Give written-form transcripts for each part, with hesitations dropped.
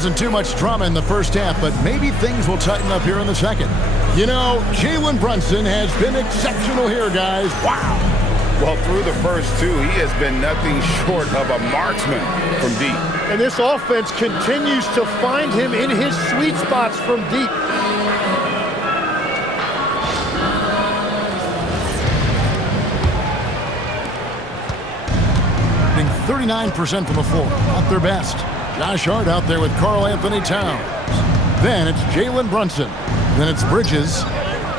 wasn't too much drama in the first half, but maybe things will tighten up here in the second. You know, Jalen Brunson has been exceptional here, guys. Wow. Well, through the first two, he has been nothing short of a marksman from deep. And this offense continues to find him in his sweet spots from deep. 39% from the floor, not their best. Josh Hart out there with Karl Anthony Towns. Then it's Jalen Brunson. Then it's Bridges.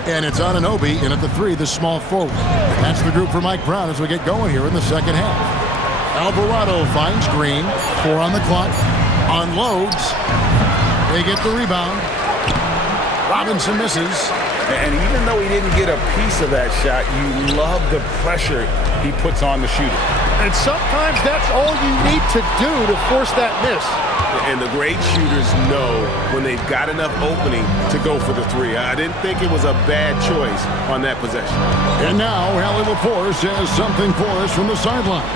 And it's Anunoby in at the three, the small forward. That's the group for Mike Brown as we get going here in the second half. Alvarado finds Green. 4 on the clock. Unloads. They get the rebound. Robinson misses. And even though he didn't get a piece of that shot, you love the pressure he puts on the shooter. And sometimes that's all you need to do to force that miss. And the great shooters know when they've got enough opening to go for the three. I didn't think it was a bad choice on that possession. And now, Hallie Lepore says something for us from the sideline.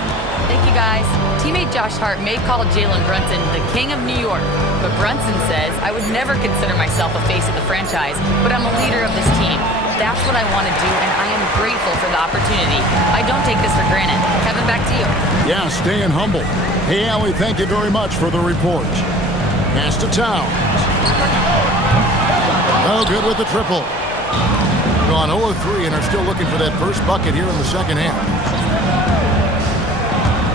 Thank you, guys. Teammate Josh Hart may call Jalen Brunson the king of New York, but Brunson says, I would never consider myself a face of the franchise, but I'm a leader of this team. That's what I want to do, and I am grateful for the opportunity. I don't take this for granted. Kevin, back to you. Yeah, staying humble. Hey, Allie, thank you very much for the report. Pass to Towns. Oh, good with the triple. Gone 0-3 and are still looking for that first bucket here in the second half.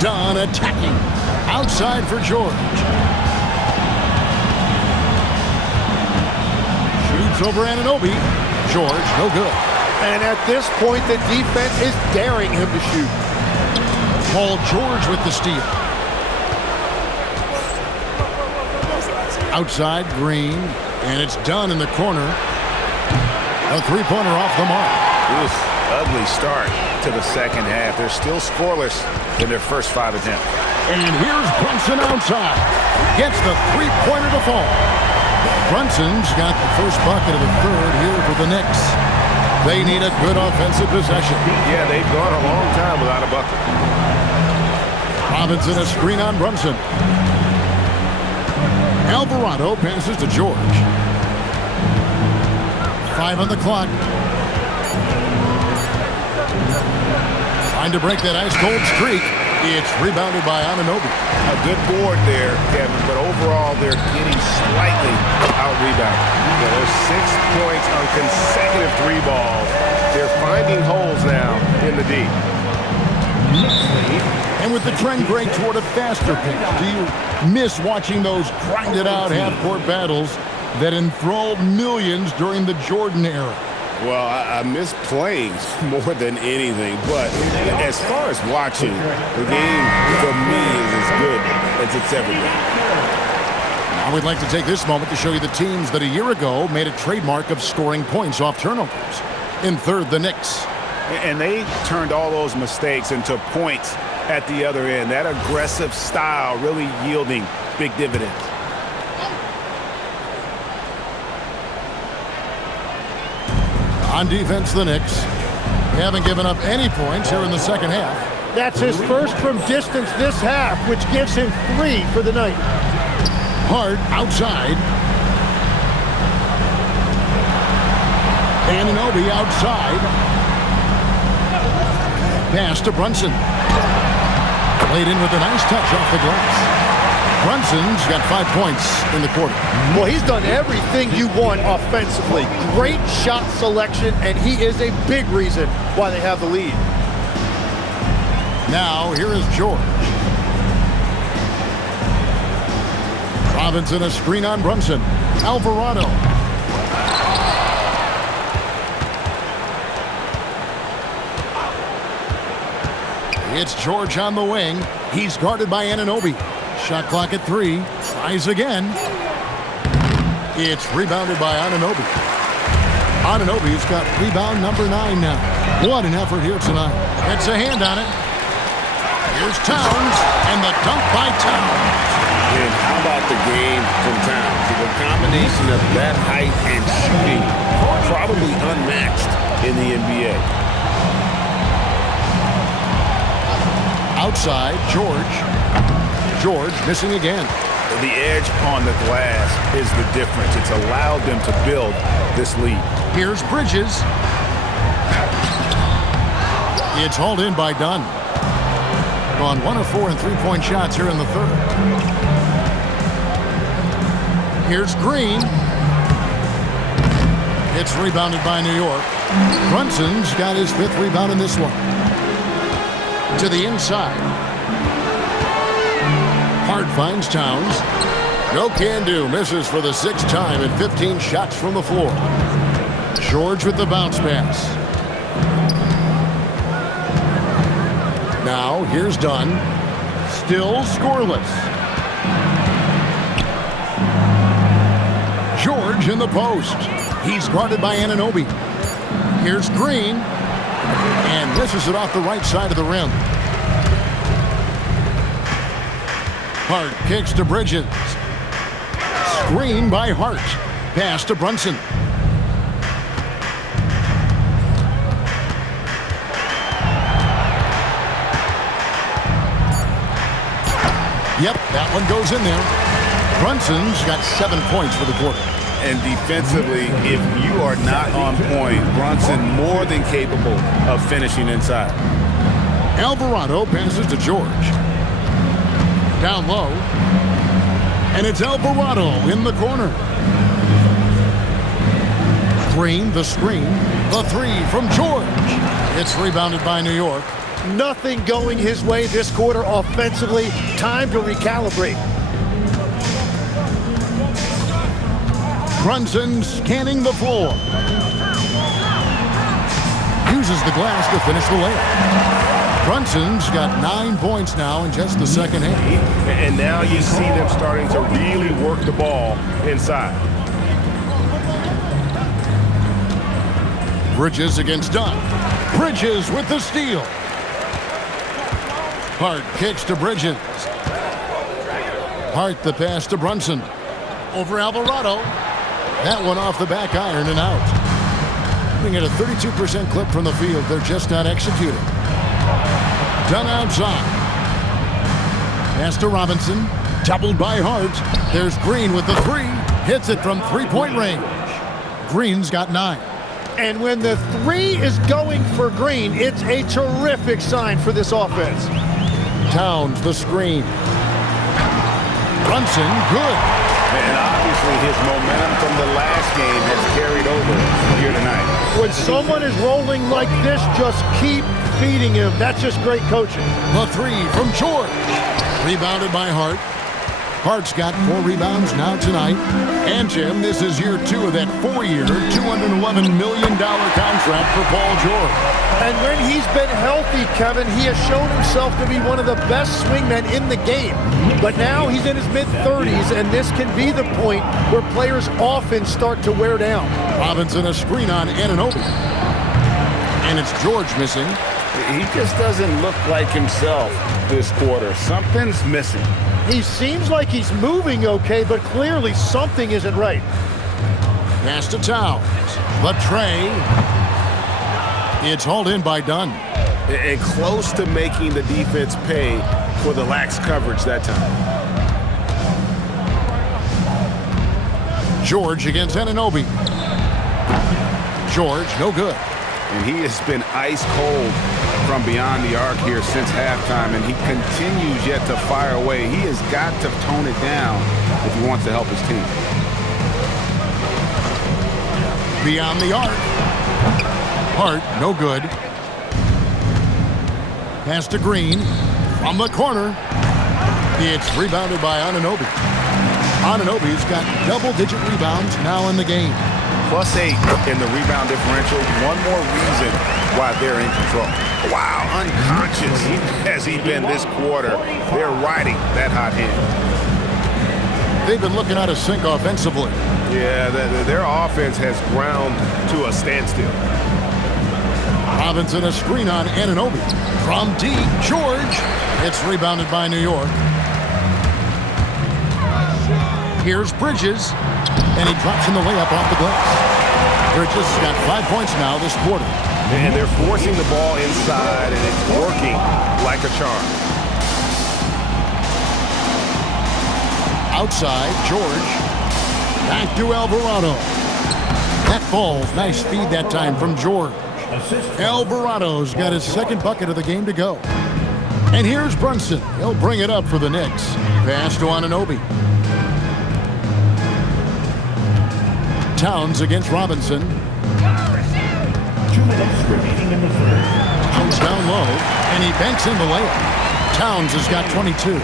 Dunn attacking. Outside for George. Shoots over Anunoby. George, no good. And at this point, the defense is daring him to shoot. Paul George with the steal. Outside, Green. And it's done in the corner. A three-pointer off the mark. Oof, ugly start to the second half. They're still scoreless in their first 5 attempts. And here's Brunson outside. Gets the three-pointer to fall. Brunson's got the first bucket of the third here for the Knicks. They need a good offensive possession. Yeah, they've gone a long time without a bucket. Robinson a screen on Brunson. Alvarado passes to George. 5 on the clock. Trying to break that ice-cold streak. It's rebounded by Anunoby. A good board there, Kevin, but overall they're getting slightly out-rebounded. There's 6 points on consecutive 3 balls. They're finding holes now in the D. And with the trend great toward a faster pace, do you miss watching those grinded-out half-court battles that enthralled millions during the Jordan era? Well, I miss playing more than anything, but as far as watching, the game for me is as good as it's ever been. Now we'd like to take this moment to show you the teams that a year ago made a trademark of scoring points off turnovers. In third, the Knicks. And they turned all those mistakes into points at the other end. That aggressive style really yielding big dividends. On defense, the Knicks haven't given up any points here in the second half. That's his first from distance this half, which gives him 3 for the night. Hart outside. Anunoby outside. Pass to Brunson. Played in with a nice touch off the glass. Brunson's got 5 points in the quarter. Well, he's done everything you want offensively. Great shot selection, and he is a big reason why they have the lead. Now, here is George. Robinson a screen on Brunson. Alvarado. It's George on the wing. He's guarded by Anunoby. Shot clock at 3. Tries again. It's rebounded by Anunoby. Anunoby's got rebound number 9 now. What an effort here tonight. Gets a hand on it. Here's Towns, and the dunk by Towns. And how about the game from Towns? The combination of that height and shooting, probably unmatched in the NBA. Outside, George. George missing again. The edge on the glass is the difference. It's allowed them to build this lead. Here's Bridges. It's hauled in by Dunn. Gone 1 of 4 in three-point shots here in the third. Here's Green. It's rebounded by New York. Brunson's got his 5th rebound in this one. To the inside. Hart finds Towns. No can do. Misses for the 6th time and 15 shots from the floor. George with the bounce pass. Now here's Dunn. Still scoreless. George in the post. He's guarded by Anunoby. Here's Green. And misses it off the right side of the rim. Hart kicks to Bridges. Screen by Hart. Pass to Brunson. Yep, that one goes in there. Brunson's got 7 points for the quarter. And defensively, if you are not on point, Brunson more than capable of finishing inside. Alvarado passes to George. Down low. And it's Alvarado in the corner. Green, the screen. The 3 from George. It's rebounded by New York. Nothing going his way this quarter offensively. Time to recalibrate. Brunson scanning the floor. Uses the glass to finish the layup. Brunson's got 9 points now in just the second half. And now you see them starting to really work the ball inside. Bridges against Dunn. Bridges with the steal. Hart kicks to Bridges. Hart the pass to Brunson. Over Alvarado. That one off the back iron and out. Looking at a 32% clip from the field. They're just not executing. Dunn outside. Pass to Robinson. Doubled by Hart. There's Green with the 3. Hits it from three-point range. Green's got 9. And when the 3 is going for Green, it's a terrific sign for this offense. Towns the screen. Brunson, good. And obviously his momentum from the last game has carried over here tonight. When someone is rolling like this, just keep feeding him. That's just great coaching. The 3 from George. Rebounded by Hart. Hart's got 4 rebounds now tonight. And Jim, this is year 2 of that 4-year, $211 million contract for Paul George. And when he's been healthy, Kevin, he has shown himself to be one of the best swingmen in the game. But now he's in his mid-30s, and this can be the point where players often start to wear down. Robinson a screen on Anunoby. And it's George missing. He just doesn't look like himself this quarter. Something's missing. He seems like he's moving okay, but clearly something isn't right. Pass to Towns. The tray. It's hauled in by Dunn. And close to making the defense pay for the lax coverage that time. George against Anunoby. George, no good. And he has been ice cold from beyond the arc here since halftime, and he continues yet to fire away. He has got to tone it down if he wants to help his team. Beyond the arc. Hart, no good. Pass to Green. From the corner. It's rebounded by Anunoby. Anunoby's got double-digit rebounds now in the game. +8 in the rebound differential. One more reason why they're in control. Wow, unconscious has he been this quarter. They're riding that hot hand. They've been looking out of sync offensively. Yeah, their offense has ground to a standstill. Robinson a screen on Anunoby. From deep, George. It's rebounded by New York. Here's Bridges. And he drops in the layup off the glass. Bridges has got 5 points now this quarter. And they're forcing the ball inside, and it's working like a charm. Outside, George. Back to Alvarado. That falls. Nice feed that time from George. Alvarado's got his second bucket of the game to go. And here's Brunson. He'll bring it up for the Knicks. Pass to Anunoby. Towns against Robinson. 2 minutes remaining in the third. Comes down low, and he banks in the layup. Towns has got 22.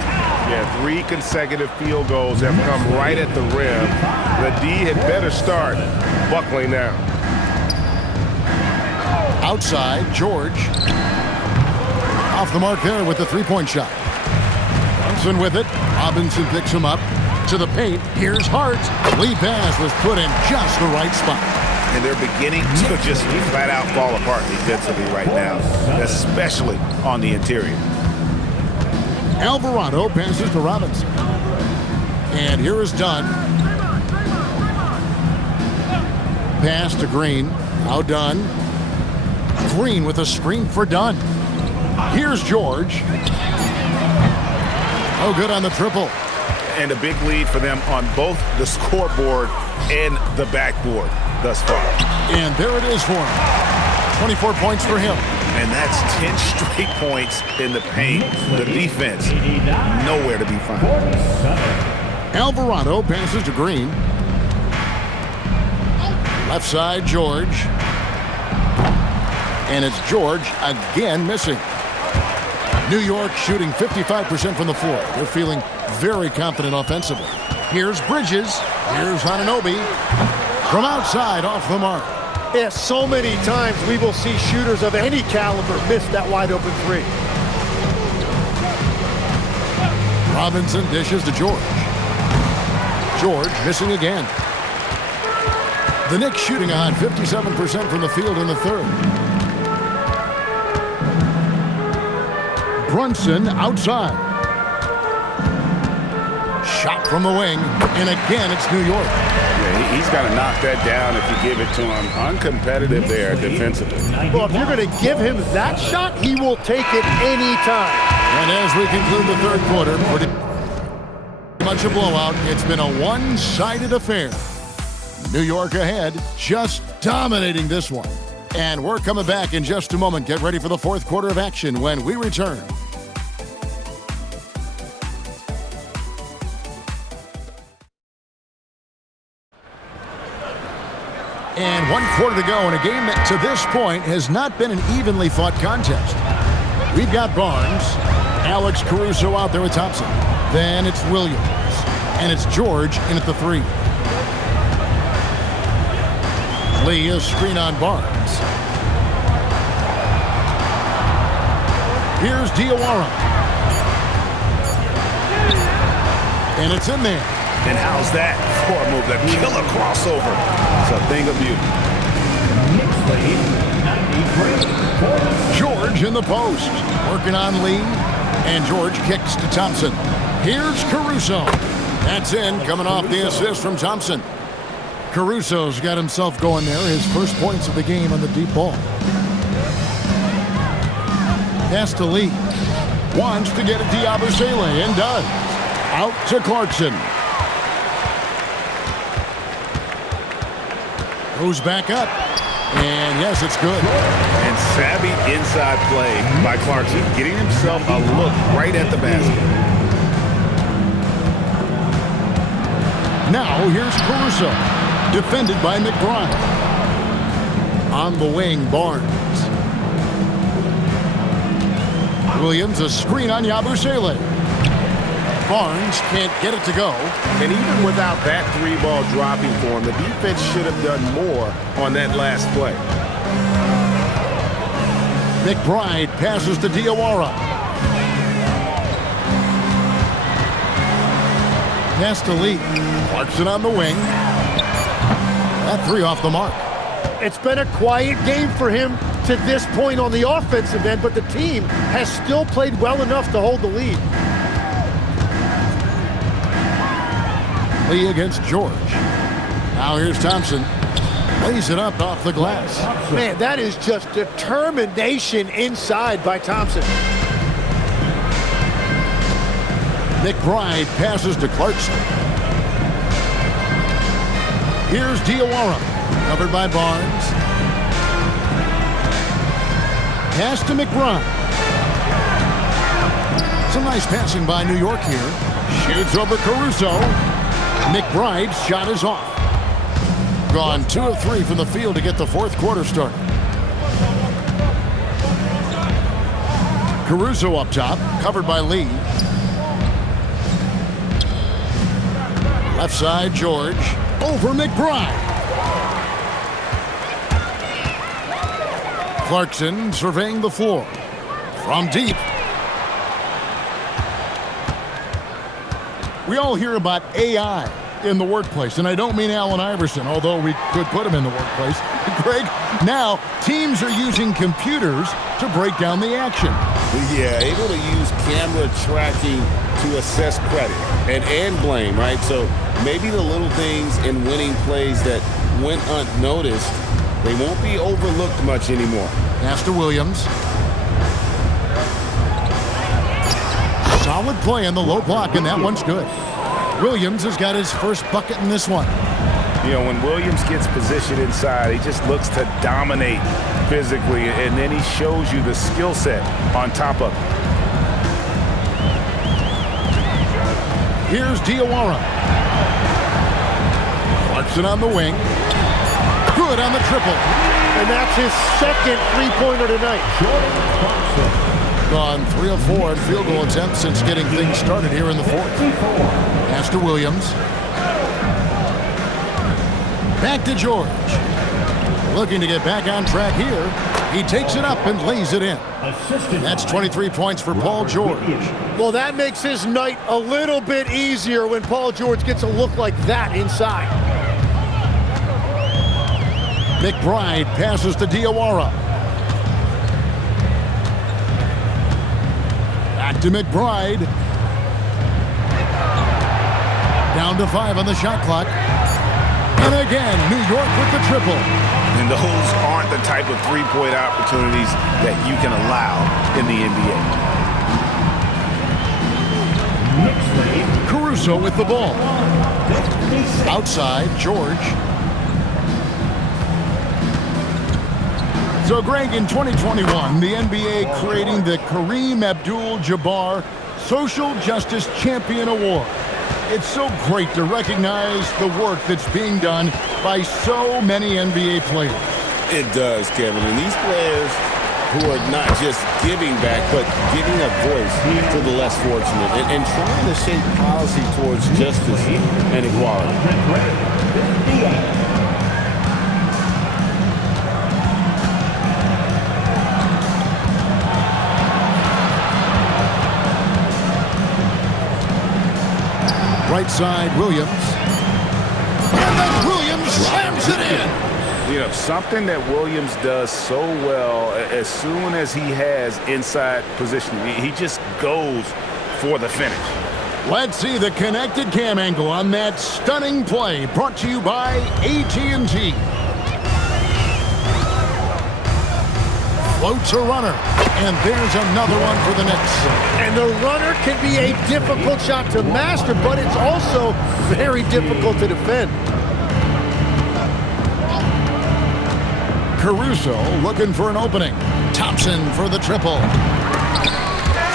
Yeah, 3 consecutive field goals have come right at the rim. The D had better start buckling now. Outside, George. Off the mark there with the three-point shot. Brunson with it. Robinson picks him up. To the paint. Here's Hart. Lead pass was put in just the right spot. And they're beginning to just flat-out fall apart defensively right now, especially on the interior. Alvarado passes to Robinson. And here is Dunn. Pass to Green. Now Dunn. Green with a screen for Dunn. Here's George. Oh, good on the triple. And a big lead for them on both the scoreboard and the backboard thus far. And there it is for him. 24 points for him. And that's 10 straight points in the paint. The defense, nowhere to be found. Alvarado passes to Green. Left side, George. And it's George again missing. New York shooting 55% from the floor. They're feeling very confident offensively. Here's Bridges. Here's Anunoby. From outside, off the mark. Yeah, so many times we will see shooters of any caliber miss that wide open three. Robinson dishes to George. George missing again. The Knicks shooting a hot 57% from the field in the third. Brunson outside. Shot from the wing, and again it's New York. Yeah, he's got to knock that down if you give it to him. Uncompetitive there defensively. Well, if you're going to give him that shot, he will take it any time. And as we conclude the third quarter, pretty much a blowout. It's been a one-sided affair. New York ahead, just dominating this one. And we're coming back in just a moment. Get ready for the fourth quarter of action when we return. And 1 quarter to go in a game that to this point has not been an evenly fought contest. We've got Barnes, Alex Caruso out there with Thompson. Then it's Williams. And it's George in at the three. Lee, a screen on Barnes. Here's Diawara. And it's in there. And how's that for a move? The killer crossover. It's a thing of beauty. George in the post. Working on Lee. And George kicks to Thompson. Here's Caruso. That's in, coming off the assist from Thompson. Caruso's got himself going there. His first points of the game on the deep ball. Pass to Lee. Wants to get it to Yabusele and does. Out to Clarkson. Goes back up. And yes, it's good. And savvy inside play by Clarkson, getting himself a look right at the basket. Now here's Caruso. Defended by McBride. On the wing, Barnes. Williams, a screen on Yabusele. Barnes can't get it to go. And even without that three ball dropping for him, the defense should have done more on that last play. McBride passes to Diawara. Pass to Lee. Clarkson on the wing. That three off the mark. It's been a quiet game for him to this point on the offensive end, but the team has still played well enough to hold the lead. Lee against George. Now here's Thompson. Lays it up off the glass. Man, that is just determination inside by Thompson. McBride passes to Clarkson. Here's Diawara, covered by Barnes. Pass to McBride. Some nice passing by New York here. Shoots over Caruso. McBride's shot is off. Gone 2 of 3 from the field to get the fourth quarter started. Caruso up top, covered by Lee. Left side, George. Over McBride. Clarkson surveying the floor. From deep. We all hear about AI in the workplace, and I don't mean Allen Iverson, although we could put him in the workplace. Greg, now teams are using computers to break down the action. Yeah, able to use camera tracking to assess credit and blame, right? So maybe the little things in winning plays that went unnoticed, they won't be overlooked much anymore. Pass to Williams. Solid play on the low block, and that one's good. Williams has got his first bucket in this one. You know, when Williams gets positioned inside, he just looks to dominate physically, and then he shows you the skill set on top of it. Here's Diawara. Clarkson on the wing. Good on the triple. And that's his second three-pointer tonight. Gone 3 of 4 in field goal attempts since getting things started here in the fourth. Pass to Williams. Back to George. Looking to get back on track here. He takes it up and lays it in. That's 23 points for Paul George. Well, that makes his night a little bit easier when Paul George gets a look like that inside. McBride passes to Diawara. Back to McBride. Down to 5 on the shot clock. And again, New York with the triple. And those aren't the type of three-point opportunities that you can allow in the NBA. Caruso with the ball. Outside, George. So, Greg, in 2021, the NBA creating the Kareem Abdul-Jabbar Social Justice Champion Award. It's so great to recognize the work that's being done by so many NBA players. It does, Kevin. And these players who are not just giving back, but giving a voice to the less fortunate and trying to shape policy towards justice and equality. Right side, Williams. And then Williams slams it in. You know, something that Williams does so well, as soon as he has inside position, he just goes for the finish. Let's see the connected cam angle on that stunning play, brought to you by AT&T. Floats a runner, and there's another one for the Knicks. And the runner can be a difficult shot to master, but it's also very difficult to defend. Caruso looking for an opening. Thompson for the triple.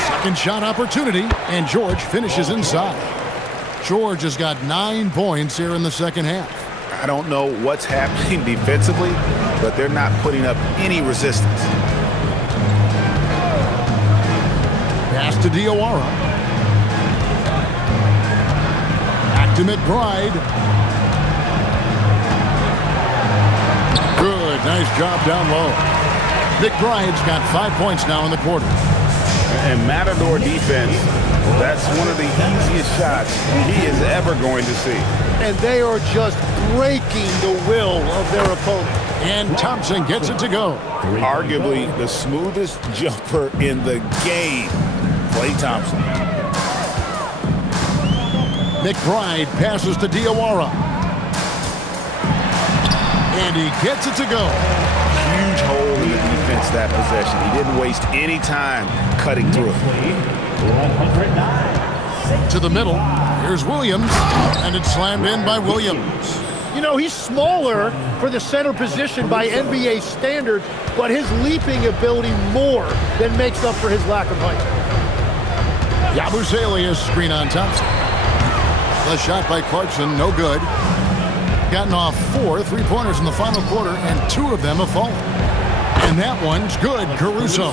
Second shot opportunity, and George finishes inside. George has got 9 points here in the second half. I don't know what's happening defensively, but they're not putting up any resistance. Pass to Diawara. Back to McBride. Good, nice job down low. McBride's got 5 points now in the quarter. And Matador defense, that's one of the easiest shots he is ever going to see. And they are just breaking the will of their opponent. And Thompson gets it to go. Arguably the smoothest jumper in the game, Klay Thompson. McBride passes to Diawara. And he gets it to go. Huge hole in the defense that possession. He didn't waste any time cutting through it. To the middle. Here's Williams. And it's slammed in by Williams. You know, he's smaller for the center position by NBA standards, but his leaping ability more than makes up for his lack of height. Yabusele screen on Thompson. The shot by Clarkson, no good. Gotten off 4 3-pointers in the final quarter, and 2 of them have fallen. And that one's good, Caruso.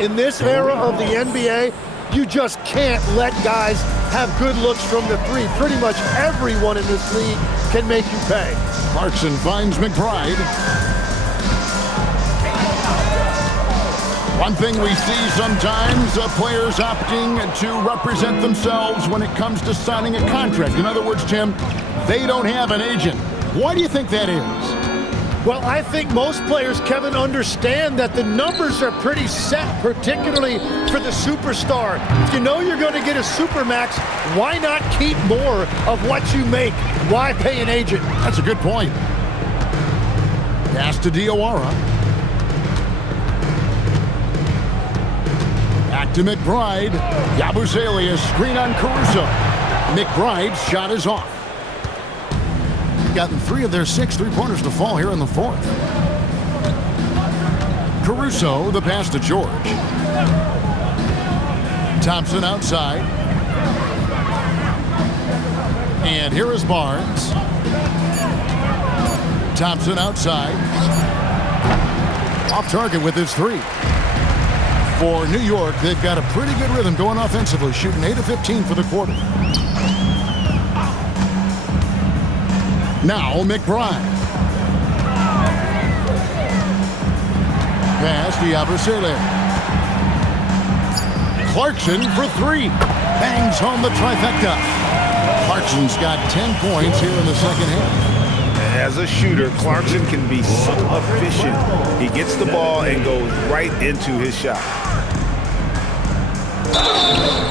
In this era of the NBA, you just can't let guys have good looks from the 3. Pretty much everyone in this league can make you pay. Clarkson finds McBride. One thing we see sometimes, players opting to represent themselves when it comes to signing a contract. In other words, Tim, they don't have an agent. Why do you think that is? Well, I think most players, Kevin, understand that the numbers are pretty set, particularly for the superstar. If you know you're going to get a supermax, why not keep more of what you make? Why pay an agent? That's a good point. Pass to Diawara. Back to McBride. Yabusele, a screen on Caruso. McBride's shot is off. Gotten 3 of their 6 3-pointers to fall here in the 4th. Caruso, the pass to George. Thompson outside. And here is Barnes. Thompson outside. Off target with his 3. For New York, they've got a pretty good rhythm going offensively, shooting 8 of 15 for the quarter. Now McBride. Pass to Yabusele. Clarkson for 3. Bangs home the trifecta. Clarkson's got 10 points here in the second half. As a shooter, Clarkson can be so efficient. He gets the ball and goes right into his shot.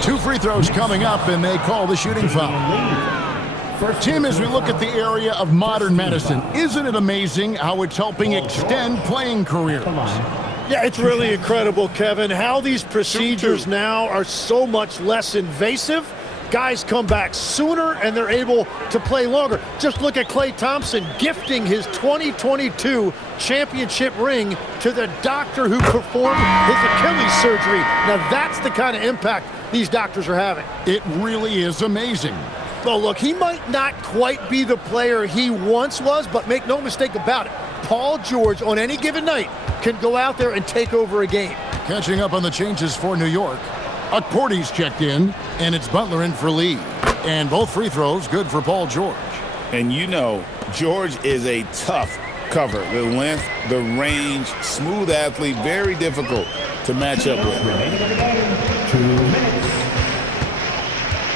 2 free throws coming up, and they call the shooting foul. Tim, as we look at the area of modern medicine, isn't it amazing how it's helping extend playing careers? Yeah, it's really incredible, Kevin, how these procedures now are so much less invasive. Guys come back sooner, and they're able to play longer. Just look at Klay Thompson gifting his 2022 championship ring to the doctor who performed his Achilles surgery. Now, that's the kind of impact these doctors are having. It really is amazing. Well, look, he might not quite be the player he once was, but make no mistake about it, Paul George on any given night can go out there and take over a game. Catching up on the changes for New York. Akporti's checked in, and it's Butler in for Lee. And both free throws good for Paul George. And you know, George is a tough cover. The length, the range, smooth athlete, very difficult to match up with.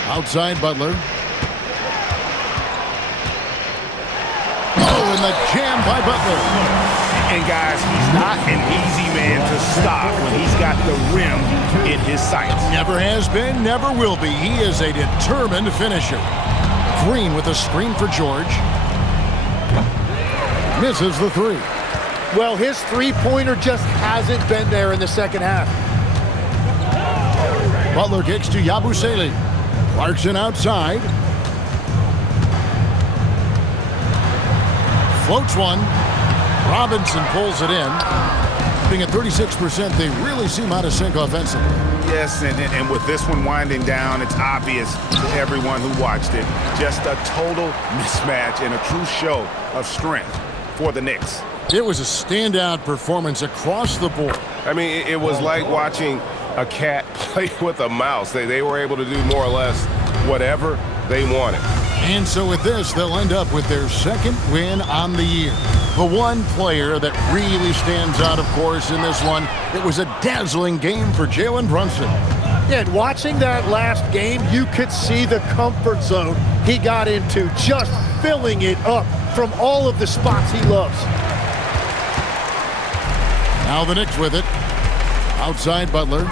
Outside Butler. Oh, and the jam by Butler. And guys, he's not an easy man to stop when he's got the rim in his sights. Never has been, never will be. He is a determined finisher. Green with a screen for George. Misses the 3. Well, his 3-pointer just hasn't been there in the second half. Butler kicks to Yabusele. Clarkson outside. Floats one. Robinson pulls it in. Being at 36%, they really seem out of sync offensively. Yes, and with this one winding down, it's obvious to everyone who watched it. Just a total mismatch and a true show of strength for the Knicks. It was a standout performance across the board. I mean, it was like watching a cat play with a mouse. They were able to do more or less whatever they wanted. And so with this, they'll end up with their second win on the year. The one player that really stands out, of course, in this one, it was a dazzling game for Jalen Brunson. Yeah, and watching that last game, you could see the comfort zone he got into, just filling it up from all of the spots he loves. Now the Knicks with it. Outside Butler.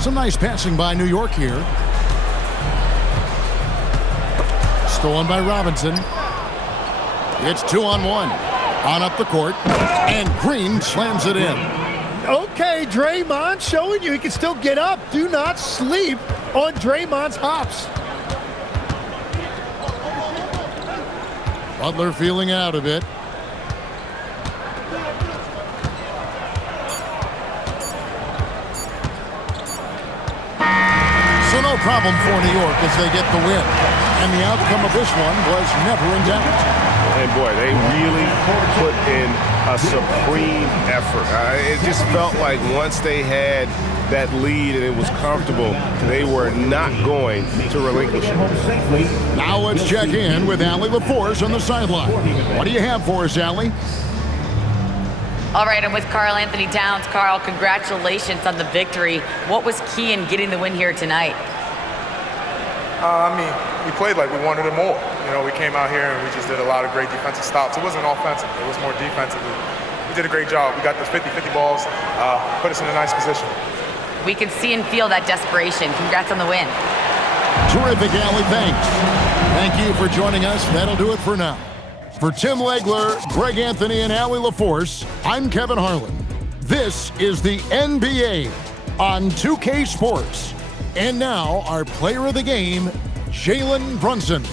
Some nice passing by New York here. Stolen by Robinson. It's 2-on-1. On up the court. And Green slams it in. Okay, Draymond showing you he can still get up. Do not sleep on Draymond's hops. Butler feeling out a bit. So no problem for New York as they get the win. And the outcome of this one was never in doubt. And boy, they really put in a supreme effort. It just felt like once they had that lead and it was comfortable, they were not going to relinquish it. Now let's check in with Allie LaForce on the sideline. What do you have for us, Allie? All right, I'm with Karl Anthony Towns. Karl, congratulations on the victory. What was key in getting the win here tonight? We played like we wanted it more. We came out here and we just did a lot of great defensive stops. It wasn't offensive. It was more defensive. We did a great job. We got those 50-50 balls, put us in a nice position. We can see and feel that desperation. Congrats on the win. Terrific, Allie. Thanks. Thank you for joining us. That'll do it for now. For Tim Legler, Greg Anthony, and Allie LaForce, I'm Kevin Harlan. This is the NBA on 2K Sports. And now, our player of the game, Jalen Brunson.